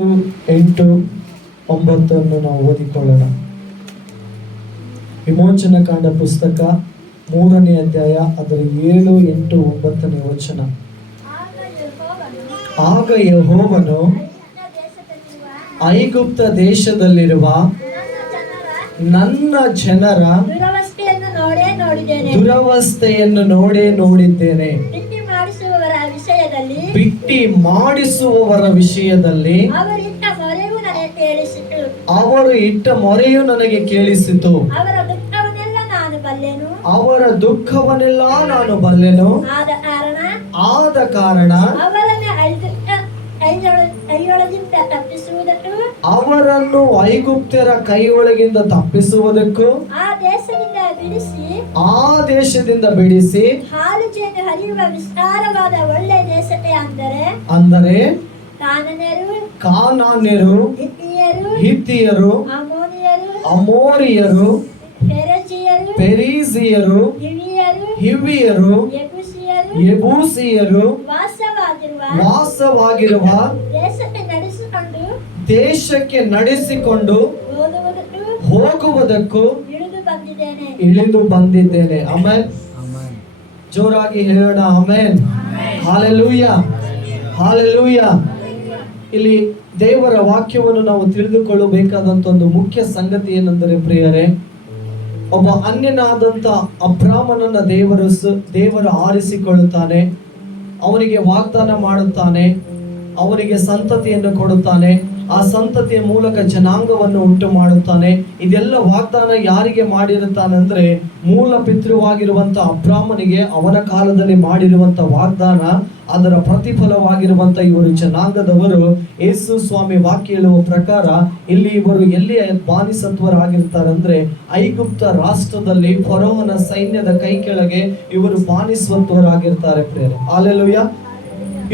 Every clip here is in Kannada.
8, 9 ನಾವು ಓದಿಕೊಳ್ಳೋಣ. ವಿಮೋಚನ ಕಾಂಡ ಪುಸ್ತಕ 3ನೇ ಅಧ್ಯಾಯ ಅದರ 7, 8, 9ನೇ ವಚನ. ಆಗ ಯೆಹೋವನು ಐಗುಪ್ತ ದೇಶದಲ್ಲಿರುವ ನನ್ನ ಜನರ ದುರವಸ್ಥೆಯನ್ನು ನೋಡಿದ್ದೇನೆ. ಬಿಟ್ಟಿ ಮಾಡಿಸುವವರ ವಿಷಯದಲ್ಲಿ ಅವರು ಇಟ್ಟ ಮೊರೆಯು ನನಗೆ ಕೇಳಿಸಿತು. ಅವರ ದುಃಖವನ್ನೆಲ್ಲ ನಾನು ಬಲ್ಲೆನು. ಆದ ಕಾರಣ ಅವರನ್ನು ಐಗುಪ್ತ್ಯರ ಕೈಯೊಳಗಿಂದ ತಪ್ಪಿಸುವುದಕ್ಕೂ ಆ ದೇಶದಿಂದ ಬಿಡಿಸಿ ಹಾಲು ಜೇನು ಹರಿಯುವ ವಿಸ್ತಾರವಾದ ಒಳ್ಳೆ ದೇಶಕ್ಕೆ ಅಂದರೆ ಕಾನಾನ್ಯರು, ಹಿತ್ತಿಯರು, ಅಮೋರಿಯರು, ಪೆರಿಜಿಯರು, ಹಿವಿಯರು, ಯೆಬೂಸಿಯರು ವಾಸವಾಗಿರುವ ದೇಶಕ್ಕೆ ನಡೆಸಿಕೊಂಡು ಹೋಗುವುದಕ್ಕೂ ಇಳಿದು ಬಂದಿದ್ದೇನೆ. ಆಮೆನ್. ಜೋರಾಗಿ ಹೇಳೋಣ ಆಮೆನ್. Hallelujah, hallelujah. ಇಲ್ಲಿ ದೇವರ ವಾಕ್ಯವನ್ನು ನಾವು ತಿಳಿದುಕೊಳ್ಳಬೇಕಾದಂತ ಒಂದು ಮುಖ್ಯ ಸಂಗತಿ ಏನೆಂದರೆ ಪ್ರಿಯರೇ, ಒಬ್ಬ ಅನ್ಯನಾದಂತ ಅಬ್ರಾಮನನ್ನ ದೇವರು ಆರಿಸಿಕೊಳ್ಳುತ್ತಾನೆ. ಅವನಿಗೆ ವಾಗ್ದಾನ ಮಾಡುತ್ತಾನೆ, ಅವನಿಗೆ ಸಂತತಿಯನ್ನು ಕೊಡುತ್ತಾನೆ, ಆ ಸಂತತಿಯ ಮೂಲಕ ಜನಾಂಗವನ್ನು ಉಂಟು ಮಾಡುತ್ತಾನೆ. ಇದೆಲ್ಲ ವಾಗ್ದಾನ ಯಾರಿಗೆ ಮಾಡಿರುತ್ತಾನೆ ಅಂದ್ರೆ ಮೂಲ ಪಿತೃವಾಗಿರುವಂತ ಅಬ್ರಾಮನಿಗೆ ಅವನ ಕಾಲದಲ್ಲಿ ಮಾಡಿರುವಂತ ವಾಗ್ದಾನ, ಅದರ ಪ್ರತಿಫಲವಾಗಿರುವಂತ ಇವರು ಜನಾಂಗದವರು. ಯೇಸು ಸ್ವಾಮಿ ವಾಕ್ಯ ಹೇಳುವ ಪ್ರಕಾರ ಇಲ್ಲಿ ಇವರು ಎಲ್ಲಿ ಬಾನಿಸತ್ವರಾಗಿರ್ತಾರೆ ಅಂದ್ರೆ ಐಗುಪ್ತ ರಾಷ್ಟ್ರದಲ್ಲಿ ಫರೋಹನ ಸೈನ್ಯದ ಕೈ ಕೆಳಗೆ ಇವರು ಬಾನಿಸತ್ವರಾಗಿರ್ತಾರೆ ಪ್ರಿಯರೇ. ಹಲ್ಲೆಲೂಯಾ.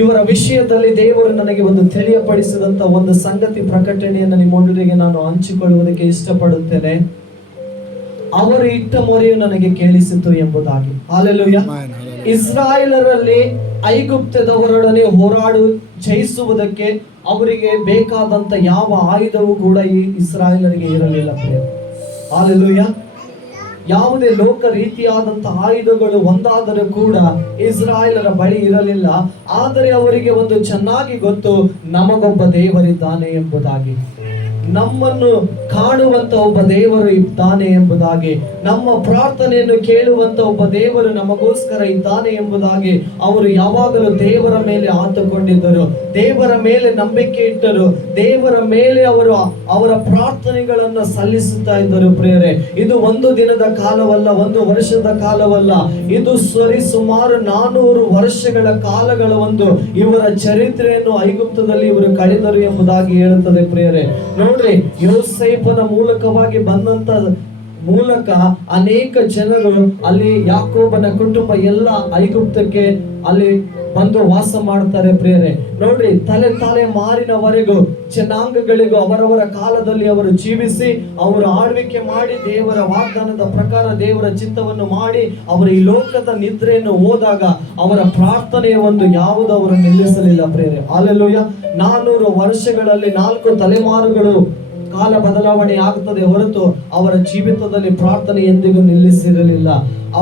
ಇವರ ವಿಷಯದಲ್ಲಿ ದೇವರು ನನಗೆ ಒಂದು ತಿಳಿಯಪಡಿಸಿದಂತ ಒಂದು ಸಂಗತಿ ಪ್ರಕಟಣೆಯನ್ನು ನಿಮ್ಮೊಂದಿಗೆ ನಾನು ಹಂಚಿಕೊಳ್ಳುವುದಕ್ಕೆ ಇಷ್ಟಪಡುತ್ತೇನೆ. ಅವರು ಇಟ್ಟ ಮೊರೆಯು ನನಗೆ ಕೇಳಿಸಿತು ಎಂಬುದಾಗಿ. ಹಲ್ಲೆಲೂಯಾ. ಇಸ್ರಾಯೇಲರಲ್ಲಿ ಐಗುಪ್ತದವರೊಡನೆ ಜಯಿಸುವುದಕ್ಕೆ ಅವರಿಗೆ ಬೇಕಾದಂತ ಯಾವ ಆಯುಧವೂ ಕೂಡ ಈ ಇಸ್ರಾಯೇಲರಿಗೆ ಇರಲಿಲ್ಲ. ಹಲ್ಲೆಲೂಯಾ. ಯಾವುದೇ ಲೋಕ ರೀತಿಯಾದಂತಹ ಆಯುಧಗಳು ಒಂದಾದರೂ ಕೂಡ ಇಸ್ರಾಯೇಲರ ಬಳಿ ಇರಲಿಲ್ಲ. ಆದರೆ ಅವರಿಗೆ ಒಂದು ಚೆನ್ನಾಗಿ ಗೊತ್ತು, ನಮಗೊಬ್ಬ ದೇವರಿದ್ದಾನೆ ಎಂಬುದಾಗಿ, ನಮ್ಮನ್ನು ಕಾಣುವಂತ ಒಬ್ಬ ದೇವರು ಇದ್ದಾನೆ ಎಂಬುದಾಗಿ, ನಮ್ಮ ಪ್ರಾರ್ಥನೆಯನ್ನು ಕೇಳುವಂತ ಒಬ್ಬ ದೇವರು ನಮಗೋಸ್ಕರ ಇದ್ದಾನೆ ಎಂಬುದಾಗಿ ಅವರು ಯಾವಾಗಲೂ ದೇವರ ಮೇಲೆ ಆತುಕೊಂಡಿದ್ದರು, ದೇವರ ಮೇಲೆ ನಂಬಿಕೆ ಇಟ್ಟರು, ದೇವರ ಮೇಲೆ ಅವರು ಅವರ ಪ್ರಾರ್ಥನೆಗಳನ್ನು ಸಲ್ಲಿಸುತ್ತಾ ಇದ್ದರು ಪ್ರಿಯರೇ. ಇದು ಒಂದು ದಿನದ ಕಾಲವಲ್ಲ, ಒಂದು ವರ್ಷದ ಕಾಲವಲ್ಲ, ಇದು ಸುಮಾರು 400 ವರ್ಷಗಳ ಕಾಲಗಳ ಒಂದು ಇವರ ಚರಿತ್ರೆಯನ್ನು ಐಗುಪ್ತದಲ್ಲಿ ಇವರು ಕಳೆದರು ಎಂಬುದಾಗಿ ಹೇಳುತ್ತದೆ ಪ್ರಿಯರೇ. ನೋಡ್ರಿ, ಯೋಸೇಫನ ಮೂಲಕವಾಗಿ ಬಂದಂತ ಮೂಲಕ ಅನೇಕ ಜನರು ಅಲ್ಲಿ ಯಾಕೋಬನ ಕುಟುಂಬ ಎಲ್ಲ ಐಗುಪ್ತಕ್ಕೆ ಅಲ್ಲಿ ಬಂದು ವಾಸ ಮಾಡ್ತಾರೆ ಪ್ರಿಯರೇ. ನೋಡ್ರಿ, ತಲೆ ಮಾರಿನವರೆಗೂ ಜನಾಂಗಗಳಿಗೂ ಅವರವರ ಕಾಲದಲ್ಲಿ ಅವರು ಜೀವಿಸಿ ಅವರು ಆಳ್ವಿಕೆ ಮಾಡಿ ದೇವರ ವಾಗ್ದಾನದ ಪ್ರಕಾರ ದೇವರ ಚಿತ್ತವನ್ನು ಮಾಡಿ ಅವರು ಈ ಲೋಕದ ನಿದ್ರೆಯನ್ನು ಹೋದಾಗ ಅವರ ಪ್ರಾರ್ಥನೆಯ ಒಂದು ಯಾವುದು ಅವರು ನಿಲ್ಲಿಸಲಿಲ್ಲ ಪ್ರಿಯರೇ. ಹಲ್ಲೆಲೂಯಾ. 400 ವರ್ಷಗಳಲ್ಲಿ 4 ತಲೆಮಾರುಗಳು ಕಾಲ ಬದಲಾವಣೆ ಆಗುತ್ತದೆ ಹೊರತು ಅವರ ಜೀವಿತದಲ್ಲಿ ಪ್ರಾರ್ಥನೆ ಎಂದಿಗೂ ನಿಲ್ಲಿಸಿರಲಿಲ್ಲ.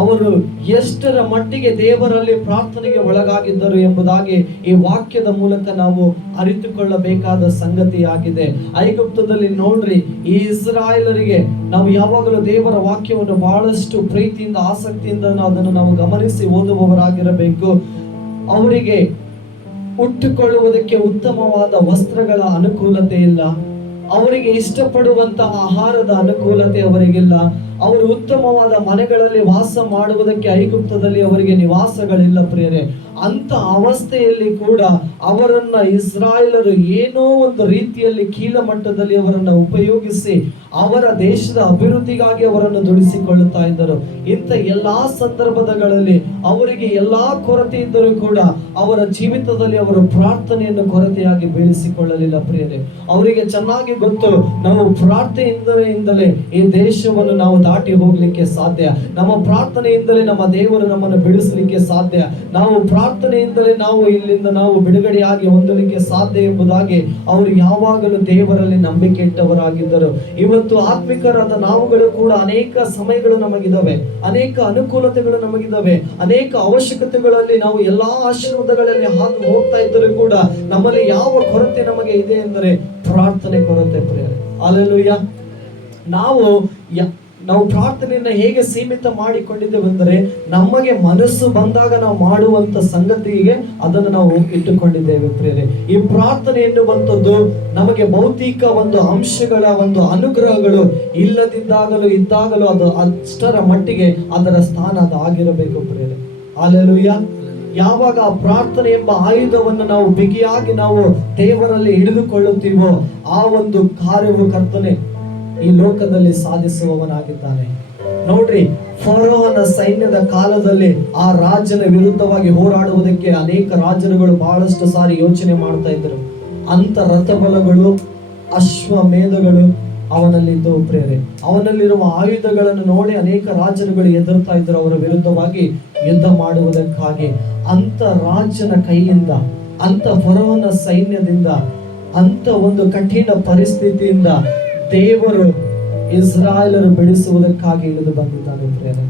ಅವರು ಎಷ್ಟರ ಮಟ್ಟಿಗೆ ದೇವರಲ್ಲಿ ಪ್ರಾರ್ಥನೆಗೆ ಒಳಗಾಗಿದ್ದರು ಎಂಬುದಾಗಿ ಈ ವಾಕ್ಯದ ಮೂಲಕ ನಾವು ಅರಿತುಕೊಳ್ಳಬೇಕಾದ ಸಂಗತಿಯಾಗಿದೆ. ಐಗುಪ್ತದಲ್ಲಿ ನೋಡ್ರಿ, ಈ ಇಸ್ರಾಯೇಲರಿಗೆ ನಾವು ಯಾವಾಗಲೂ ದೇವರ ವಾಕ್ಯವನ್ನು ಬಹಳಷ್ಟು ಪ್ರೀತಿಯಿಂದ ಆಸಕ್ತಿಯಿಂದ ಅದನ್ನು ನಾವು ಗಮನಿಸಿ ಓದುವವರಾಗಿರಬೇಕು. ಅವರಿಗೆ ಉಟ್ಟುಕೊಳ್ಳುವುದಕ್ಕೆ ಉತ್ತಮವಾದ ವಸ್ತ್ರಗಳ ಅನುಕೂಲತೆ ಇಲ್ಲ, ಅವರಿಗೆ ಇಷ್ಟಪಡುವಂತ ಆಹಾರದ ಅನುಕೂಲತೆ ಅವರಿಗಿಲ್ಲ, ಅವರು ಉತ್ತಮವಾದ ಮನೆಗಳಲ್ಲಿ ವಾಸ ಮಾಡುವುದಕ್ಕೆ ಐಗುಪ್ತದಲ್ಲಿ ಅವರಿಗೆ ನಿವಾಸಗಳಿಲ್ಲ ಪ್ರಿಯರೇ. ಅಂತ ಅವಸ್ಥೆಯಲ್ಲಿ ಕೂಡ ಅವರನ್ನ ಇಸ್ರಾಯೇಲರು ಏನೋ ಒಂದು ರೀತಿಯಲ್ಲಿ ಕೀಳಮಟ್ಟದಲ್ಲಿ ಅವರನ್ನು ಉಪಯೋಗಿಸಿ ಅವರ ದೇಶದ ಅಭಿವೃದ್ಧಿಗಾಗಿ ಅವರನ್ನು ದುಡಿಸಿಕೊಳ್ಳುತ್ತಾ ಇದ್ದರು. ಇಂಥ ಎಲ್ಲಾ ಸಂದರ್ಭಗಳಲ್ಲಿ ಅವರಿಗೆ ಎಲ್ಲಾ ಕೊರತೆ ಇದ್ದರೂ ಕೂಡ ಅವರ ಜೀವಿತದಲ್ಲಿ ಅವರು ಪ್ರಾರ್ಥನೆಯನ್ನು ಕೊರತೆಯಾಗಿ ಬೀಳಿಸಿಕೊಳ್ಳಲಿಲ್ಲ ಪ್ರಿಯರೇ. ಅವರಿಗೆ ಚೆನ್ನಾಗಿ ಗೊತ್ತು, ನಾವು ಪ್ರಾರ್ಥನೆಯಿಂದಲೇ ಈ ದೇಶವನ್ನು ನಾವು ದಾಟಿ ಹೋಗ್ಲಿಕ್ಕೆ ಸಾಧ್ಯ. ನಮ್ಮ ಪ್ರಾರ್ಥನೆಯಿಂದಲೇ ನಮ್ಮ ದೇವರು ನಮ್ಮನ್ನು ಬಿಡಿಸಲಿಕ್ಕೆ ಸಾಧ್ಯ. ನಾವು ಪ್ರಾರ್ಥನೆಯಿಂದಲೇ ನಾವು ಇಲ್ಲಿಂದ ನಾವು ಬಿಡುಗಡೆಯಾಗಿ ಹೊಂದಲಿಕ್ಕೆ ಸಾಧ್ಯ ಎಂಬುದಾಗಿ ಅವರು ಯಾವಾಗಲೂ ದೇವರಲ್ಲಿ ನಂಬಿಕೆ ಇಟ್ಟವರಾಗಿದ್ದರು. ಇವತ್ತು ಆತ್ಮಿಕರಾದ ನಾವುಗಳು ಕೂಡ ಅನೇಕ ಸಮಯಗಳು ನಮಗಿದಾವೆ, ಅನೇಕ ಅನುಕೂಲತೆಗಳು ನಮಗಿದಾವೆ, ಅನೇಕ ಅವಶ್ಯಕತೆಗಳಲ್ಲಿ ನಾವು ಎಲ್ಲಾ ಆಶೀರ್ವಾದಗಳಲ್ಲಿ ಹಾದು ಹೋಗ್ತಾ ಇದ್ದರೂ ಕೂಡ ನಮ್ಮಲ್ಲಿ ಯಾವ ಕೊರತೆ ನಮಗೆ ಇದೆ ಎಂದರೆ ಪ್ರಾರ್ಥನೆ ಕೊರತೆ ಪ್ರಿಯರೇ. ಹಲ್ಲೆಲೂಯಾ. ನಾವು ಪ್ರಾರ್ಥನೆಯನ್ನ ಹೇಗೆ ಸೀಮಿತ ಮಾಡಿಕೊಂಡಿದ್ದೇವೆಂದರೆ ನಮಗೆ ಮನಸ್ಸು ಬಂದಾಗ ನಾವು ಮಾಡುವಂತ ಸಂಗತಿಗೆ ಅದನ್ನು ನಾವು ಇಟ್ಟುಕೊಂಡಿದ್ದೇವೆ ಪ್ರಿಯರೇ. ಈ ಪ್ರಾರ್ಥನೆ ಎನ್ನುವಂಥದ್ದು ನಮಗೆ ಭೌತಿಕ ಒಂದು ಅಂಶಗಳ ಒಂದು ಅನುಗ್ರಹಗಳು ಇಲ್ಲದಿದ್ದಾಗಲೂ ಇದ್ದಾಗಲೂ ಅದು ಅಷ್ಟರ ಮಟ್ಟಿಗೆ ಅದರ ಸ್ಥಾನ ಅದು ಆಗಿರಬೇಕು ಪ್ರಿಯರೇ. ಹಲ್ಲೆಲೂಯಾ. ಯಾವಾಗ ಆ ಪ್ರಾರ್ಥನೆ ಎಂಬ ಆಯುಧವನ್ನು ನಾವು ಬಿಗಿಯಾಗಿ ನಾವು ದೇವರಲ್ಲಿ ಹಿಡಿದುಕೊಳ್ಳುತ್ತೀವೋ ಆ ಒಂದು ಕಾರ್ಯವು ಕರ್ತನೆ ಈ ಲೋಕದಲ್ಲಿ ಸಾಧಿಸುವವನಾಗಿದ್ದಾನೆ. ನೋಡ್ರಿ, ಫರೋಹನ ಸೈನ್ಯದ ಕಾಲದಲ್ಲಿ ಆ ರಾಜನ ವಿರುದ್ಧವಾಗಿ ಹೋರಾಡುವುದಕ್ಕೆ ಅನೇಕ ರಾಜರುಗಳು ಬಹಳಷ್ಟು ಸಾರಿ ಯೋಚನೆ ಮಾಡ್ತಾ ಇದ್ರು. ಅಂತ ರಥಬಲಗಳು, ಅಶ್ವಮೇಧಗಳು ಅವನಲ್ಲಿದ್ದವು ಪ್ರೇರೆ. ಅವನಲ್ಲಿರುವ ಆಯುಧಗಳನ್ನು ನೋಡಿ ಅನೇಕ ರಾಜರುಗಳು ಎದುರ್ತಾ ಇದ್ರು ಅವರ ವಿರುದ್ಧವಾಗಿ ಯುದ್ಧ ಮಾಡುವುದಕ್ಕಾಗಿ. ಅಂತ ರಾಜನ ಕೈಯಿಂದ, ಅಂತ ಫರೋಹನ ಸೈನ್ಯದಿಂದ, ಅಂತ ಒಂದು ಕಠಿಣ ಪರಿಸ್ಥಿತಿಯಿಂದ ದೇವರು ಇಸ್ರಾಯೇಲರು ಬಿಡಿಸುವುದಕ್ಕಾಗಿ ಇಳಿದು ಬಂದಿದ್ದಾನೆ ಪ್ರಿಯರೇ.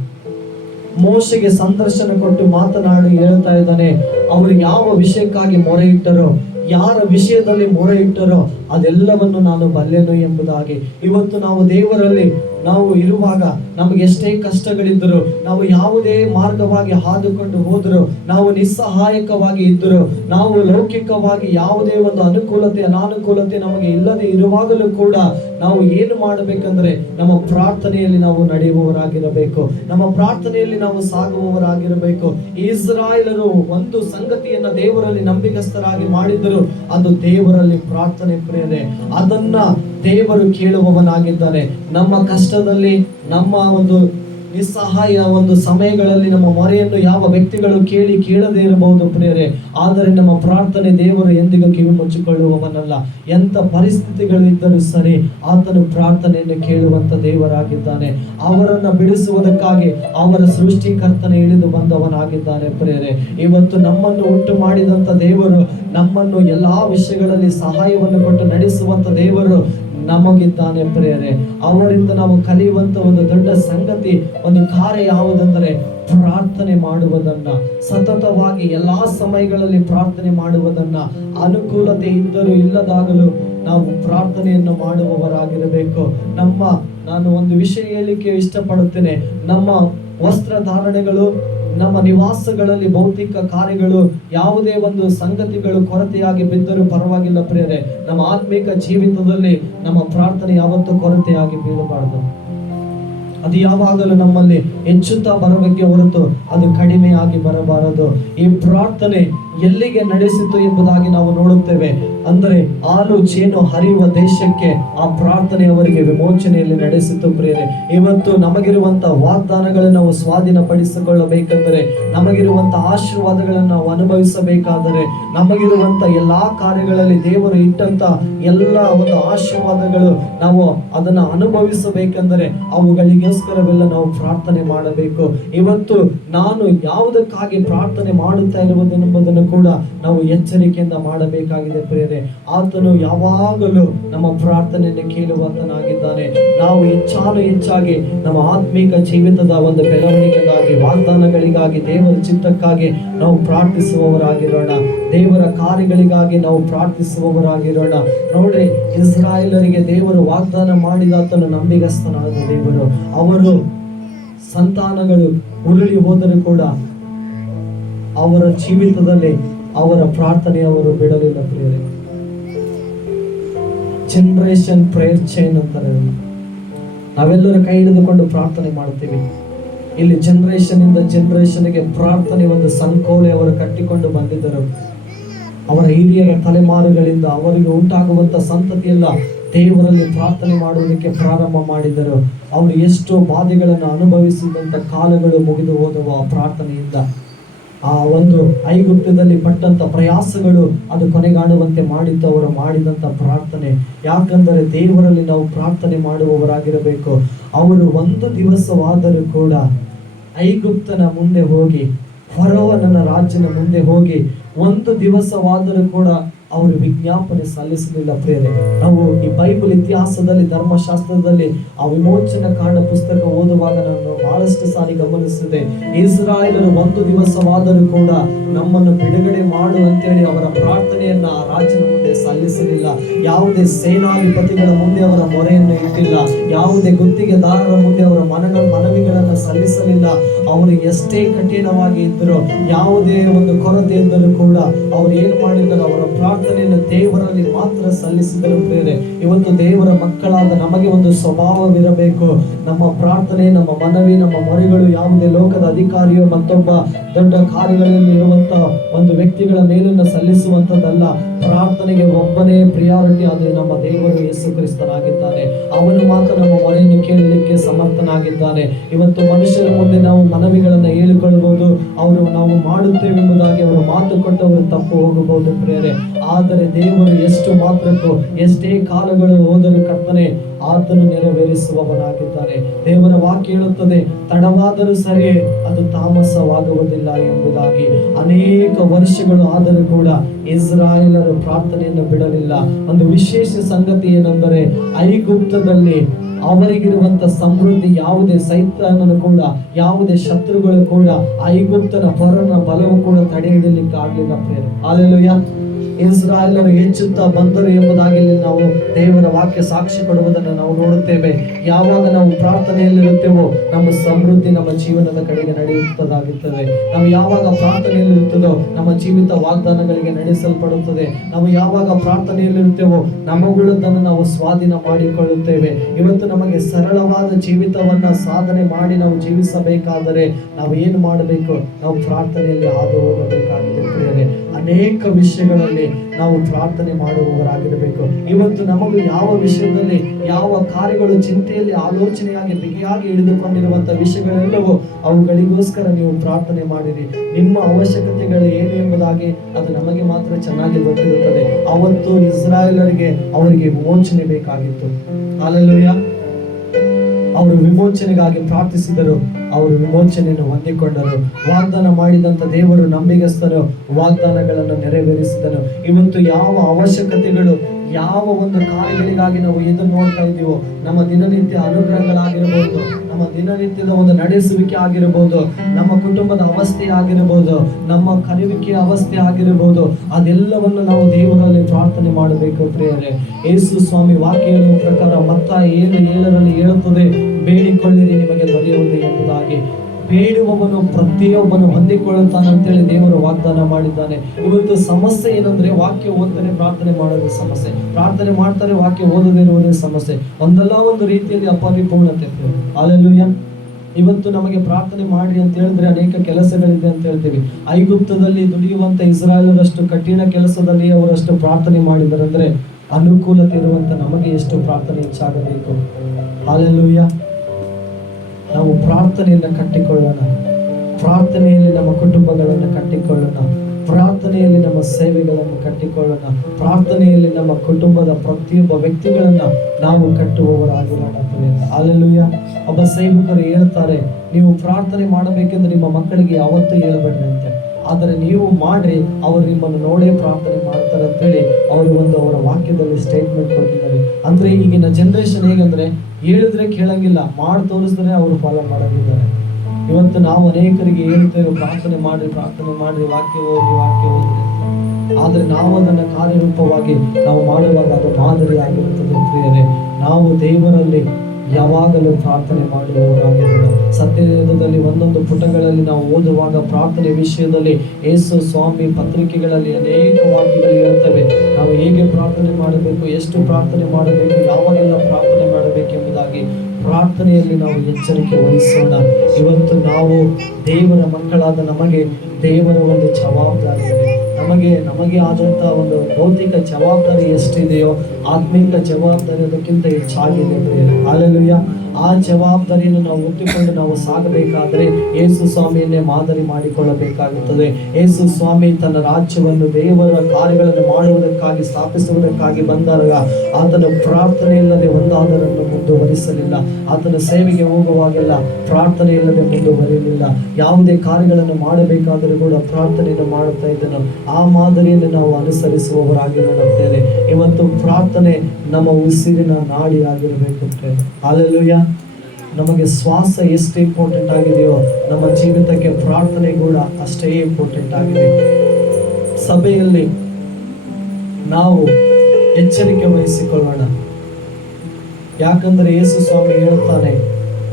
ಮೋಶೆಗೆ ಸಂದರ್ಶನ ಕೊಟ್ಟು ಮಾತನಾಡಿ ಹೇಳ್ತಾ ಇದ್ದಾನೆ, ಅವರು ಯಾವ ವಿಷಯಕ್ಕಾಗಿ ಮೊರೆ ಇಟ್ಟರೋ, ಯಾರ ವಿಷಯದಲ್ಲಿ ಮೊರೆ ಇಟ್ಟರೋ ಅದೆಲ್ಲವನ್ನು ನಾನು ಬಲ್ಲೆನು ಎಂಬುದಾಗಿ. ಇವತ್ತು ನಾವು ದೇವರಲ್ಲಿ ನಾವು ಇರುವಾಗ ನಮಗೆ ಎಷ್ಟೇ ಕಷ್ಟಗಳಿದ್ದರು, ನಾವು ಯಾವುದೇ ಮಾರ್ಗವಾಗಿ ಹಾದುಕೊಂಡು ಹೋದರು, ನಾವು ನಿಸ್ಸಹಾಯಕವಾಗಿ ಇದ್ದರು, ನಾವು ಲೌಕಿಕವಾಗಿ ಯಾವುದೇ ಒಂದು ಅನುಕೂಲತೆ ಅನಾನುಕೂಲತೆ ನಮಗೆ ಇಲ್ಲದೆ ಇರುವಾಗಲೂ ಕೂಡ ನಾವು ಏನು ಮಾಡಬೇಕಂದ್ರೆ ನಮ್ಮ ಪ್ರಾರ್ಥನೆಯಲ್ಲಿ ನಾವು ನಡೆಯುವವರಾಗಿರಬೇಕು, ನಮ್ಮ ಪ್ರಾರ್ಥನೆಯಲ್ಲಿ ನಾವು ಸಾಗುವವರಾಗಿರಬೇಕು. ಇಸ್ರಾಯೇಲರು ಒಂದು ಸಂಗತಿಯನ್ನ ದೇವರಲ್ಲಿ ನಂಬಿಕಸ್ಥರಾಗಿ ಮಾಡಿದ್ದರು, ಅದು ದೇವರಲ್ಲಿ ಪ್ರಾರ್ಥನೆ ಪ್ರಿಯರೇ. ಅದನ್ನ ದೇವರು ಕೇಳುವವನಾಗಿದ್ದಾನೆ. ನಮ್ಮ ಕಷ್ಟದಲ್ಲಿ, ನಮ್ಮ ಒಂದು ನಿಸ್ಸಹಾಯ ಒಂದು ಸಮಯಗಳಲ್ಲಿ ನಮ್ಮ ಮೊರೆಯನ್ನು ಯಾವ ವ್ಯಕ್ತಿಗಳು ಕೇಳದೇ ಇರಬಹುದು ಪ್ರಿಯರೇ, ಆದರೆ ನಮ್ಮ ಪ್ರಾರ್ಥನೆ ದೇವರು ಎಂದಿಗೂ ಕಿವಿ ಮುಚ್ಚಿಕೊಳ್ಳುವವನಲ್ಲ. ಎಂಥ ಪರಿಸ್ಥಿತಿಗಳು ಇದ್ದರೂ ಸರಿ ಆತನು ಪ್ರಾರ್ಥನೆಯನ್ನು ಕೇಳುವಂತ ದೇವರಾಗಿದ್ದಾನೆ. ಅವರನ್ನ ಬಿಡಿಸುವುದಕ್ಕಾಗಿ ಅವರ ಸೃಷ್ಟಿಕರ್ತನೆ ಇಳಿದು ಬಂದವನಾಗಿದ್ದಾನೆ ಪ್ರಿಯರೇ. ಇವತ್ತು ನಮ್ಮನ್ನು ಉಂಟು ಮಾಡಿದಂತ ದೇವರು, ನಮ್ಮನ್ನು ಎಲ್ಲಾ ವಿಷಯಗಳಲ್ಲಿ ಸಹಾಯವನ್ನು ಕೊಟ್ಟು ನಡೆಸುವಂತ ದೇವರು ನಮಗಿದ್ದಾನೆ ಪ್ರಿಯರೇ. ಅವರಿಂದ ನಾವು ಕಲಿಯುವಂತ ಒಂದು ದೊಡ್ಡ ಸಂಗತಿ, ಒಂದು ಕಾರ್ಯ ಯಾವುದೆಂದರೆ ಪ್ರಾರ್ಥನೆ ಮಾಡುವುದನ್ನ, ಸತತವಾಗಿ ಎಲ್ಲಾ ಸಮಯಗಳಲ್ಲಿ ಪ್ರಾರ್ಥನೆ ಮಾಡುವುದನ್ನ. ಅನುಕೂಲತೆ ಇದ್ದರೂ ಇಲ್ಲದಾಗಲೂ ನಾವು ಪ್ರಾರ್ಥನೆಯನ್ನು ಮಾಡುವವರಾಗಿರಬೇಕು. ನಾನು ಒಂದು ವಿಷಯ ಹೇಳಲಿಕ್ಕೆ ಇಷ್ಟಪಡುತ್ತೇನೆ. ನಮ್ಮ ವಸ್ತ್ರಧಾರಣೆಗಳು, ನಮ್ಮ ನಿವಾಸಗಳಲ್ಲಿ ಭೌತಿಕ ಕಾರ್ಯಗಳು, ಯಾವುದೇ ಒಂದು ಸಂಗತಿಗಳು ಕೊರತೆಯಾಗಿ ಬಿದ್ದರೂ ಪರವಾಗಿಲ್ಲ ಪ್ರಿಯರೇ, ನಮ್ಮ ಆತ್ಮಿಕ ಜೀವಿತದಲ್ಲಿ ನಮ್ಮ ಪ್ರಾರ್ಥನೆ ಯಾವತ್ತೂ ಕೊರತೆಯಾಗಿ ಬೀಳಬಾರದು. ಅದು ಯಾವಾಗಲೂ ನಮ್ಮಲ್ಲಿ ಹೆಚ್ಚುತ್ತಾ ಬರಬೇಕೆ ಹೊರತು ಅದು ಕಡಿಮೆಯಾಗಿ ಬರಬಾರದು. ಈ ಪ್ರಾರ್ಥನೆ ಎಲ್ಲಿಗೆ ನಡೆಸಿತು ಎಂಬುದಾಗಿ ನಾವು ನೋಡುತ್ತೇವೆ. ಅಂದರೆ ಹಾಲು ಜೇನು ಹರಿಯುವ ದೇಶಕ್ಕೆ ಆ ಪ್ರಾರ್ಥನೆ ಅವರಿಗೆ ವಿಮೋಚನೆಯಲ್ಲಿ ನಡೆಸಿತು ಪ್ರಿಯರೇ. ಇವತ್ತು ನಮಗಿರುವಂತಹ ವಾಗ್ದಾನಗಳನ್ನು ನಾವು ಸ್ವಾಧೀನಪಡಿಸಿಕೊಳ್ಳಬೇಕೆಂದರೆ, ನಮಗಿರುವಂತ ಆಶೀರ್ವಾದಗಳನ್ನು ನಾವು ಅನುಭವಿಸಬೇಕಾದರೆ, ನಮಗಿರುವಂತ ಎಲ್ಲಾ ಕಾರ್ಯಗಳಲ್ಲಿ ದೇವರು ಇಟ್ಟಂತ ಎಲ್ಲ ಒಂದು ಆಶೀರ್ವಾದಗಳು ನಾವು ಅದನ್ನು ಅನುಭವಿಸಬೇಕೆಂದರೆ ಅವುಗಳಿಗೋಸ್ಕರವೆಲ್ಲ ನಾವು ಪ್ರಾರ್ಥನೆ ಮಾಡಬೇಕು. ಇವತ್ತು ನಾನು ಯಾವುದಕ್ಕಾಗಿ ಪ್ರಾರ್ಥನೆ ಮಾಡುತ್ತಾ ಇರುವುದೆಂಬುದನ್ನು ಕೂಡ ನಾವು ಎಚ್ಚರಿಕೆಯಿಂದ ಮಾಡಬೇಕಾಗಿದೆ ಪ್ರಿಯರೇ. ಆತನು ಯಾವಾಗಲೂ ನಮ್ಮ ಪ್ರಾರ್ಥನೆಯನ್ನು ಕೇಳುವಂತನಾಗಿದ್ದಾನೆ. ನಾವು ಹೆಚ್ಚಾಗಿ ನಮ್ಮ ಆತ್ಮಿಕ ಜೀವಿತದ ಒಂದು ಬೆಳವಣಿಗೆಗಾಗಿ, ವಾಗ್ದಾನಗಳಿಗಾಗಿ, ದೇವರ ಚಿತ್ತಕ್ಕಾಗಿ ನಾವು ಪ್ರಾರ್ಥಿಸುವವರಾಗಿರೋಣ. ದೇವರ ಕಾರ್ಯಗಳಿಗಾಗಿ ನಾವು ಪ್ರಾರ್ಥಿಸುವವರಾಗಿರೋಣ. ನೋಡ್ರಿ, ಇಸ್ರಾಯೇಲರಿಗೆ ದೇವರು ವಾಗ್ದಾನ ಮಾಡಿದಾತನು ನಂಬಿಗಸ್ತನಾದ ದೇವರು. ಅವರು ಸಂತಾನಗಳು ಉರುಳಿ ಹೋದರೂ ಕೂಡ ಅವರ ಜೀವಿತದಲ್ಲಿ ಅವರ ಪ್ರಾರ್ಥನೆ ಅವರು ಬಿಡಲಿಲ್ಲ ಪ್ರಿಯರೇ. ಜನರೇಷನ್ ಪ್ರೇಯರ್ ಚೈನ್ ಅಂತಾರೆ. ನಾವೆಲ್ಲರೂ ಕೈ ಹಿಡಿದುಕೊಂಡು ಪ್ರಾರ್ಥನೆ ಮಾಡ್ತೀವಿ. ಇಲ್ಲಿ ಜನರೇಷನ್ ಇಂದ ಜನರೇಷನ್ಗೆ ಪ್ರಾರ್ಥನೆ ಒಂದು ಸಂಕೋಲೆ ಅವರು ಕಟ್ಟಿಕೊಂಡು ಬಂದಿದ್ದರು. ಅವರ ಹಿರಿಯರ ತಲೆಮಾರುಗಳಿಂದ ಅವರಿಗೆ ಉಂಟಾಗುವಂತ ಸಂತತಿಯೆಲ್ಲ ದೇವರಲ್ಲಿ ಪ್ರಾರ್ಥನೆ ಮಾಡುವುದಕ್ಕೆ ಪ್ರಾರಂಭ ಮಾಡಿದರು. ಅವರು ಎಷ್ಟೋ ಬಾಧೆಗಳನ್ನು ಅನುಭವಿಸಿದಂತ ಕಾಲಗಳು ಮುಗಿದು ಹೋದವು ಆ ಪ್ರಾರ್ಥನೆಯಿಂದ. ಆ ಒಂದು ಐಗುಪ್ತದಲ್ಲಿ ಪಟ್ಟಂತ ಪ್ರಯಾಸಗಳು ಅದು ಕೊನೆಗಾಣುವಂತೆ ಮಾಡಿತ್ತು ಅವರು ಮಾಡಿದಂತ ಪ್ರಾರ್ಥನೆ. ಯಾಕಂದರೆ ದೇವರಲ್ಲಿ ನಾವು ಪ್ರಾರ್ಥನೆ ಮಾಡುವವರಾಗಿರಬೇಕು. ಅವರು ಒಂದು ದಿವಸವಾದರೂ ಕೂಡ ಐಗುಪ್ತನ ಮುಂದೆ ಹೋಗಿ, ಫರೋವನ ರಾಜನ ಮುಂದೆ ಹೋಗಿ ಒಂದು ದಿವಸವಾದರೂ ಕೂಡ ಅವರು ವಿಜ್ಞಾಪನೆ ಸಲ್ಲಿಸಲಿಲ್ಲ. ಪ್ರೇರೆ, ನಾವು ಈ ಬೈಬಲ್ ಇತಿಹಾಸದಲ್ಲಿ, ಧರ್ಮಶಾಸ್ತ್ರದಲ್ಲಿ ಆ ವಿಮೋಚನ ಕಾಂಡ ಪುಸ್ತಕ ಓದುವಾಗ ನಾನು ಬಹಳಷ್ಟು ಸಾರಿ ಗಮನಿಸಿದೆ. ಇಸ್ರಾಯೇಲರು ಒಂದು ದಿವಸವಾದರೂ ಕೂಡ ನಮ್ಮನ್ನು ಬಿಡುಗಡೆ ಮಾಡು ಅಂತೇಳಿ ಅವರ ಪ್ರಾರ್ಥನೆಯನ್ನ ಆ ರಾಜನ ಮುಂದೆ ಸಲ್ಲಿಸಲಿಲ್ಲ. ಯಾವುದೇ ಸೇನಾಧಿಪತಿಗಳ ಮುಂದೆ ಅವರ ಮೊರೆಯನ್ನು ಇಟ್ಟಿಲ್ಲ. ಯಾವುದೇ ಗುತ್ತಿಗೆದಾರರ ಮುಂದೆ ಅವರ ಮನವಿಗಳನ್ನು ಸಲ್ಲಿಸಲಿಲ್ಲ. ಅವರು ಎಷ್ಟೇ ಕಠಿಣವಾಗಿ ಇದ್ದರು, ಯಾವುದೇ ಒಂದು ಕೊರತೆ ಇದ್ದರೂ ಕೂಡ ಅವರು ಏನು ಮಾಡಿದ್ದಾರೆ, ಅವರ ಪ್ರಾರ್ಥನೆಯನ್ನು ದೇವರಲ್ಲಿ ಮಾತ್ರ ಸಲ್ಲಿಸಿದರು. ಪ್ರೇರೆ, ಇವತ್ತು ದೇವರ ಮಕ್ಕಳಾದ ನಮಗೆ ಒಂದು ಸ್ವಭಾವವಿರಬೇಕು. ನಮ್ಮ ಪ್ರಾರ್ಥನೆ, ನಮ್ಮ ಮನವಿ, ನಮ್ಮ ಮೊರೆಗಳು ಯಾವುದೇ ಲೋಕದ ಅಧಿಕಾರಿಯೋ ಮತ್ತೊಬ್ಬ ದೊಡ್ಡ ಕಾರ್ಯಗಳಲ್ಲಿ ಇರುವಂತ ಒಂದು ವ್ಯಕ್ತಿಗಳ ಮೇಲನ್ನು ಸಲ್ಲಿಸುವಂತದ್ದಲ್ಲ. ಪ್ರಾರ್ಥನೆಗೆ ಒಬ್ಬನೇ ಪ್ರಿಯಾರಿಟಿ, ಆದರೆ ನಮ್ಮ ದೇವರು ಯೇಸು ಕ್ರಿಸ್ತನಾಗಿದ್ದಾನೆ. ಅವನು ಮಾತ್ರ ನಮ್ಮ ಮೊರೆಯನ್ನು ಕೇಳಲಿಕ್ಕೆ ಸಮರ್ಥನಾಗಿದ್ದಾನೆ. ಇವತ್ತು ಮನುಷ್ಯರ ಮುಂದೆ ನಾವು ಮನವಿಗಳನ್ನು ಹೇಳಿಕೊಳ್ಳಬಹುದು, ಅವರು ನಾವು ಮಾಡುತ್ತೇವೆ ಎಂಬುದಾಗಿ ಅವರು ಮಾತು ಕೊಟ್ಟವರು ತಪ್ಪು ಹೋಗಬಹುದು ಪ್ರೇರೆ. ಆದರೆ ದೇವರು ಎಷ್ಟು ಮಾತ್ರಕ್ಕೂ ಎಷ್ಟೇ ಕಾಲಗಳು ಹೋದರೂ ಕರ್ತನೆ ಆತನು ನೆರವೇರಿಸುವವನಾಗಿದ್ದಾನೆ. ದೇವರ ವಾಕ್ಯ ಹೇಳುತ್ತದೆ, ತಡವಾದರೂ ಸರಿ ಅದು ತಾಮಸವಾಗುವುದಿಲ್ಲ ಎಂಬುದಾಗಿ. ಅನೇಕ ವರ್ಷಗಳು ಆದರೂ ಕೂಡ ಇಸ್ರಾಯೇಲರು ಪ್ರಾರ್ಥನೆಯನ್ನು ಬಿಡಲಿಲ್ಲ. ಒಂದು ವಿಶೇಷ ಸಂಗತಿ ಏನೆಂದರೆ, ಐಗುಪ್ತದಲ್ಲಿ ಅವರಿಗಿರುವಂತ ಸಮೃದ್ಧಿ ಯಾವುದೇ ಸೈತಾನನು ಕೂಡ, ಯಾವುದೇ ಶತ್ರುಗಳು ಕೂಡ, ಐಗುಪ್ತನ ಪರನ ಬಲವು ಕೂಡ ತಡೆ ಹಿಡಿಯಲಿಕ್ಕೆ ಆಗಲಿಲ್ಲ ಪ್ರೇರೆ. ಹಲ್ಲೆಲೂಯಾ. ಇಸ್ರಾಯೇಲರು ಹೆಚ್ಚುತ್ತಾ ಬಂದರು ಎಂಬುದಾಗಿ ನಾವು ದೇವರ ವಾಕ್ಯ ಸಾಕ್ಷಿ ಕೊಡುವುದನ್ನು ನಾವು ನೋಡುತ್ತೇವೆ. ಯಾವಾಗ ನಾವು ಪ್ರಾರ್ಥನೆಯಲ್ಲಿರುತ್ತೇವೋ ನಮ್ಮ ಸಮೃದ್ಧಿ ನಮ್ಮ ಜೀವನದ ಕಡೆಗೆ ನಡೆಯುತ್ತದಾಗುತ್ತದೆ. ನಾವು ಯಾವಾಗ ಪ್ರಾರ್ಥನೆಯಲ್ಲಿರುತ್ತದೋ ನಮ್ಮ ಜೀವಿತ ವಾಗ್ದಾನಗಳಿಗೆ ನಡೆಸಲ್ಪಡುತ್ತದೆ. ನಾವು ಯಾವಾಗ ಪ್ರಾರ್ಥನೆಯಲ್ಲಿರುತ್ತೇವೋ ನಮಗುಳ್ಳದನ್ನು ನಾವು ಸ್ವಾಧೀನ ಮಾಡಿಕೊಳ್ಳುತ್ತೇವೆ. ಇವತ್ತು ನಮಗೆ ಸರಳವಾದ ಜೀವಿತವನ್ನ ಸಾಧನೆ ಮಾಡಿ ನಾವು ಜೀವಿಸಬೇಕಾದರೆ ನಾವು ಏನು ಮಾಡಬೇಕು? ನಾವು ಪ್ರಾರ್ಥನೆಯಲ್ಲಿ ಹಾದು ಹೋಗಬೇಕಾಗಿದೆ ಪ್ರಿಯರೇ. ಅನೇಕ ವಿಷಯಗಳಲ್ಲಿ ನಾವು ಪ್ರಾರ್ಥನೆ ಮಾಡುವವರಾಗಿರಬೇಕು. ಇವತ್ತು ನಮಗೂ ಯಾವ ವಿಷಯದಲ್ಲಿ, ಯಾವ ಕಾರ್ಯಗಳು ಚಿಂತೆಯಲ್ಲಿ ಆಲೋಚನೆಯಾಗಿ ಬಿಗಿಯಾಗಿ ಹಿಡಿದುಕೊಂಡಿರುವಂತಹ ವಿಷಯಗಳೆಲ್ಲವೂ ಅವುಗಳಿಗೋಸ್ಕರ ನೀವು ಪ್ರಾರ್ಥನೆ ಮಾಡಿರಿ. ನಿಮ್ಮ ಅವಶ್ಯಕತೆಗಳು ಏನು ಎಂಬುದಾಗಿ ಅದು ನಮಗೆ ಮಾತ್ರ ಚೆನ್ನಾಗಿ ಗೊತ್ತಿರುತ್ತದೆ. ಅವತ್ತು ಇಸ್ರಾಯೇಲರಿಗೆ ಅವರಿಗೆ ವಿಮೋಚನೆ ಬೇಕಾಗಿತ್ತು. ಹಲ್ಲೆಲೂಯಾ. ಅವರು ವಿಮೋಚನೆಗಾಗಿ ಪ್ರಾರ್ಥಿಸಿದರು, ಅವರು ವಿಮೋಚನೆಯನ್ನು ಹೊಂದಿಕೊಂಡರು. ವಾಗ್ದಾನ ಮಾಡಿದಂತ ದೇವರು ನಂಬಿಗಸ್ತನು, ವಾಗ್ದಾನಗಳನ್ನು ನೆರವೇರಿಸಿದನು. ಇವತ್ತು ಯಾವ ಅವಶ್ಯಕತೆಗಳು, ಯಾವ ಒಂದು ಕಾರ್ಯಗಳಿಗಾಗಿ ನಾವು ಎದುರು ನೋಡ್ತಾ ಇದ್ದೀವೋ, ನಮ್ಮ ದಿನನಿತ್ಯ ಅನುಗ್ರಹಗಳಾಗಿರಬಹುದು, ನಮ್ಮ ದಿನನಿತ್ಯದ ಒಂದು ನಡೆಸುವಿಕೆ ಆಗಿರಬಹುದು, ನಮ್ಮ ಕುಟುಂಬದ ಅವಸ್ಥೆ ಆಗಿರಬಹುದು, ನಮ್ಮ ಕರೆಯುವಿಕೆಯ ಅವಸ್ಥೆ ಆಗಿರಬಹುದು, ಅದೆಲ್ಲವನ್ನು ನಾವು ದೇವರಲ್ಲಿ ಪ್ರಾರ್ಥನೆ ಮಾಡಬೇಕು ಪ್ರಿಯರೇ. ಯೇಸು ಸ್ವಾಮಿ ವಾಕ್ಯ ಹೇಳುವ ಪ್ರಕಾರ ಮತ್ತಾಯ 7:7 ಹೇಳುತ್ತದೆ, ಬೇಡಿಕೊಳ್ಳಿರಿ ನಿಮಗೆ ದೊರೆಯುವುದು ಎಂಬುದಾಗಿ. ಬೇಡುವವನು ಪ್ರತಿಯೊಬ್ಬನು ಹೊಂದಿಕೊಳ್ಳುತ್ತಾನಂತೇಳಿ ದೇವರು ವಾಗ್ದಾನ ಮಾಡಿದ್ದಾನೆ. ಇವತ್ತು ಸಮಸ್ಯೆ ಏನಂದ್ರೆ, ವಾಕ್ಯ ಓದ್ತಾನೆ ಪ್ರಾರ್ಥನೆ ಮಾಡೋದು ಸಮಸ್ಯೆ, ಪ್ರಾರ್ಥನೆ ಮಾಡ್ತಾರೆ ವಾಕ್ಯ ಓದದಿರುವುದೇ ಸಮಸ್ಯೆ. ಒಂದಲ್ಲ ಒಂದು ರೀತಿಯಲ್ಲಿ ಅಪರಿಪೂರ್ಣತೆ. ಹಲ್ಲೆಲೂಯಾ. ಇವತ್ತು ನಮಗೆ ಪ್ರಾರ್ಥನೆ ಮಾಡಿ ಅಂತ ಹೇಳಿದ್ರೆ ಅನೇಕ ಕೆಲಸಗಳಿದೆ ಅಂತ ಹೇಳ್ತೀವಿ. ಐಗುಪ್ತದಲ್ಲಿ ದುಡಿಯುವಂತ ಇಸ್ರಾಯೇಲರಷ್ಟು ಕಠಿಣ ಕೆಲಸದಲ್ಲಿ ಅವರಷ್ಟು ಪ್ರಾರ್ಥನೆ ಮಾಡಿದರಂದ್ರೆ ಅನುಕೂಲತೆ ಇರುವಂತ ನಮಗೆ ಎಷ್ಟು ಪ್ರಾರ್ಥನೆ ಹೆಚ್ಚಾಗಬೇಕು. ಹಲ್ಲೆಲೂಯಾ. ನಾವು ಪ್ರಾರ್ಥನೆಯನ್ನು ಕಟ್ಟಿಕೊಳ್ಳೋಣ, ಪ್ರಾರ್ಥನೆಯಲ್ಲಿ ನಮ್ಮ ಕುಟುಂಬಗಳನ್ನು ಕಟ್ಟಿಕೊಳ್ಳೋಣ, ಪ್ರಾರ್ಥನೆಯಲ್ಲಿ ನಮ್ಮ ಸೇವೆಗಳನ್ನು ಕಟ್ಟಿಕೊಳ್ಳೋಣ, ಪ್ರಾರ್ಥನೆಯಲ್ಲಿ ನಮ್ಮ ಕುಟುಂಬದ ಪ್ರತಿಯೊಬ್ಬ ವ್ಯಕ್ತಿಗಳನ್ನ ನಾವು ಕಟ್ಟುವವರಾಗಿರೋಣ. ಹಲ್ಲೆಲೂಯಾ. ಒಬ್ಬ ಸೇವಕರು ಹೇಳ್ತಾರೆ, ನೀವು ಪ್ರಾರ್ಥನೆ ಮಾಡಬೇಕೆಂದ್ರೆ ನಿಮ್ಮ ಮಕ್ಕಳಿಗೆ ಯಾವತ್ತೂ ಹೇಳಬೇಡ್ರಿ ಅಂತೆ, ಆದರೆ ನೀವು ಮಾಡ್ರಿ, ಅವರು ನಿಮ್ಮನ್ನು ನೋಡೇ ಪ್ರಾರ್ಥನೆ ಮಾಡ್ತಾರೆ ಅಂತೇಳಿ ಅವರು ಅವರ ವಾಕ್ಯದಲ್ಲಿ ಸ್ಟೇಟ್ಮೆಂಟ್ ಕೊಟ್ಟಿದ್ದಾರೆ. ಅಂದ್ರೆ ಈಗಿನ ಜನರೇಷನ್ ಹೇಗಂದ್ರೆ, ಹೇಳಿದ್ರೆ ಕೇಳಂಗಿಲ್ಲ, ಮಾಡಿ ತೋರಿಸಿದ್ರೆ ಅವರು ಫಾಲೋ ಮಾಡಂಗಿದ್ದಾರೆ. ಇವತ್ತು ನಾವು ಅನೇಕರಿಗೆ ಹೇಳ್ತೇವೆ, ಪ್ರಾರ್ಥನೆ ಮಾಡ್ರಿ, ವಾಕ್ಯ ಓದ್ರಿ. ಆದ್ರೆ ನಾವು ಅದನ್ನ ಕಾರ್ಯರೂಪವಾಗಿ ನಾವು ಮಾಡುವಾಗ ಅದು ಮಾದರಿ ಆಗಿರುತ್ತದೆ ಪ್ರಿಯರೇ. ನಾವು ದೇವರಲ್ಲಿ ಯಾವಾಗಲೂ ಪ್ರಾರ್ಥನೆ ಮಾಡುವವರಾಗಿರೋಣ. ಸತ್ಯವೇದದಲ್ಲಿ ಒಂದೊಂದು ಪುಟಗಳಲ್ಲಿ ನಾವು ಓದುವಾಗ ಪ್ರಾರ್ಥನೆ ವಿಷಯದಲ್ಲಿ ಯೇಸು ಸ್ವಾಮಿ ಪತ್ರಿಕೆಗಳಲ್ಲಿ ಅನೇಕ ವಾಕ್ಯಗಳು ಇರುತ್ತವೆ. ನಾವು ಹೇಗೆ ಪ್ರಾರ್ಥನೆ ಮಾಡಬೇಕು, ಎಷ್ಟು ಪ್ರಾರ್ಥನೆ ಮಾಡಬೇಕು, ಯಾವಾಗೆಲ್ಲ ಪ್ರಾರ್ಥನೆ ಮಾಡಬೇಕೆಂಬುದಾಗಿ ಪ್ರಾರ್ಥನೆಯಲ್ಲಿ ನಾವು ಎಚ್ಚರಿಕೆ ವಹಿಸೋಣ. ಇವತ್ತು ನಾವು ದೇವರ ಮಕ್ಕಳಾದ ನಮಗೆ ದೇವರ ಒಂದು ಜವಾಬ್ದಾರಿ ಇದೆ. ನಮಗೆ ಆದಂತ ಒಂದು ಭೌತಿಕ ಜವಾಬ್ದಾರಿ ಎಷ್ಟಿದೆಯೋ ಆತ್ಮಿಕ ಜವಾಬ್ದಾರಿ ಅದಕ್ಕಿಂತ ಹೆಚ್ಚಾಗಿದೆ. ಹಲ್ಲೆಲೂಯಾ. ಆ ಜವಾಬ್ದಾರಿಯನ್ನು ನಾವು ಒತ್ತಿಕೊಂಡು ನಾವು ಸಾಗಬೇಕಾದರೆ ಯೇಸು ಸ್ವಾಮಿಯನ್ನೇ ಮಾದರಿ ಮಾಡಿಕೊಳ್ಳಬೇಕಾಗುತ್ತದೆ. ಯೇಸು ಸ್ವಾಮಿ ತನ್ನ ರಾಜ್ಯವನ್ನು ದೇವರ ಕಾರ್ಯಗಳನ್ನು ಮಾಡುವುದಕ್ಕಾಗಿ ಸ್ಥಾಪಿಸುವುದಕ್ಕಾಗಿ ಬಂದಾಗ ಆತನ ಪ್ರಾರ್ಥನೆ ಇಲ್ಲದೆ ಒಂದಾದರನ್ನು ಮುಂದುವರಿಸಲಿಲ್ಲ. ಆತನ ಸೇವೆಗೆ ಹೋಗುವಾಗೆಲ್ಲ ಪ್ರಾರ್ಥನೆ ಇಲ್ಲದೆ ಮುಂದುವರಿಯಲಿಲ್ಲ. ಯಾವುದೇ ಕಾರ್ಯಗಳನ್ನು ಮಾಡಬೇಕಾದರೂ ಕೂಡ ಪ್ರಾರ್ಥನೆಯನ್ನು ಮಾಡುತ್ತಾ ಇದ್ದನು. ಆ ಮಾದರಿಯನ್ನು ನಾವು ಅನುಸರಿಸುವವರಾಗಿ ನೋಡುತ್ತೇವೆ. ಇವತ್ತು ಪ್ರಾರ್ಥನೆ ನಮ್ಮ ಉಸಿರಿನ ನಾಡಿ ಆಗಿರಬೇಕು. ಹಾಲೆಲೂಯಾ. ನಮಗೆ ಶ್ವಾಸ ಎಷ್ಟು ಇಂಪಾರ್ಟೆಂಟ್ ಆಗಿದೆಯೋ ನಮ್ಮ ಜೀವಿತಕ್ಕೆ ಪ್ರಾರ್ಥನೆ ಕೂಡ ಅಷ್ಟೇ ಇಂಪಾರ್ಟೆಂಟ್ ಆಗಿದೆ. ಸಭೆಯಲ್ಲಿ ನಾವು ಎಚ್ಚರಿಕೆ ವಹಿಸಿಕೊಳ್ಳೋಣ. ಯಾಕಂದ್ರೆ ಯೇಸು ಸ್ವಾಮಿ ಹೇಳ್ತಾನೆ,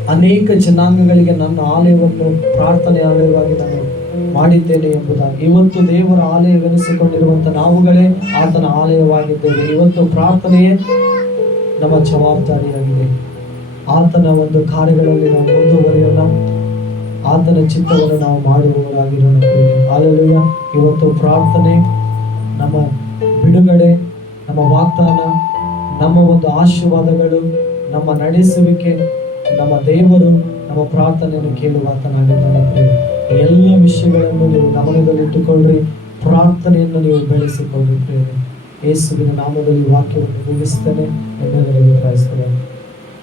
ಅನೇಕ ಜನಾಂಗಗಳಿಗೆ ನನ್ನ ಆಲಯವನ್ನು ಪ್ರಾರ್ಥನೆ ಆಲಯವಾಗಿ ನಾನು ಮಾಡಿದ್ದೇನೆ ಎಂಬುದಾಗಿ. ಇವತ್ತು ದೇವರ ಆಲಯವೆನಿಸಿಕೊಂಡಿರುವಂಥ ನಾವುಗಳೇ ಆತನ ಆಲಯವಾಗಿದ್ದೇವೆ. ಇವತ್ತು ಪ್ರಾರ್ಥನೆಯೇ ನಮ್ಮ ಜವಾಬ್ದಾರಿಯಾಗಿದೆ. ಆತನ ಒಂದು ಕಾರ್ಯಗಳಲ್ಲಿ ನಾವು ಮುಂದುವರಿಯೋಣ. ಆತನ ಚಿತ್ತವನ್ನು ನಾವು ಮಾಡುವವರಾಗಿರೋಣ. ಹಾಲೆಲೂಯಾ. ಇವತ್ತು ಪ್ರಾರ್ಥನೆ ನಮ್ಮ ಬಿಡುಗಡೆ, ನಮ್ಮ ವಾಗ್ದಾನ, ನಮ್ಮ ಒಂದು ಆಶೀರ್ವಾದಗಳು, ನಮ್ಮ ನಡೆಸುವಿಕೆ, ನಮ್ಮ ದೇವರು ನಮ್ಮ ಪ್ರಾರ್ಥನೆಯನ್ನು ಕೇಳುವಾತನಾಗಿದ್ದಾನೆ. ಎಲ್ಲ ವಿಷಯಗಳನ್ನು ನೀವು ಗಮನದಲ್ಲಿಟ್ಟುಕೊಳ್ಳ್ರಿ. ಪ್ರಾರ್ಥನೆಯನ್ನು ನೀವು ಬೆಳೆಸಿಕೊಳ್ಳುತ್ತೇವೆ. ಯೇಸುವಿನ ನಾಮದಲ್ಲಿ ವಾಕ್ಯವನ್ನು ಮುಗಿಸ್ತೇನೆ. ಎಲ್ಲರಿಗೂ ಪ್ರಾರ್ಥಿಸ್ತೇನೆ.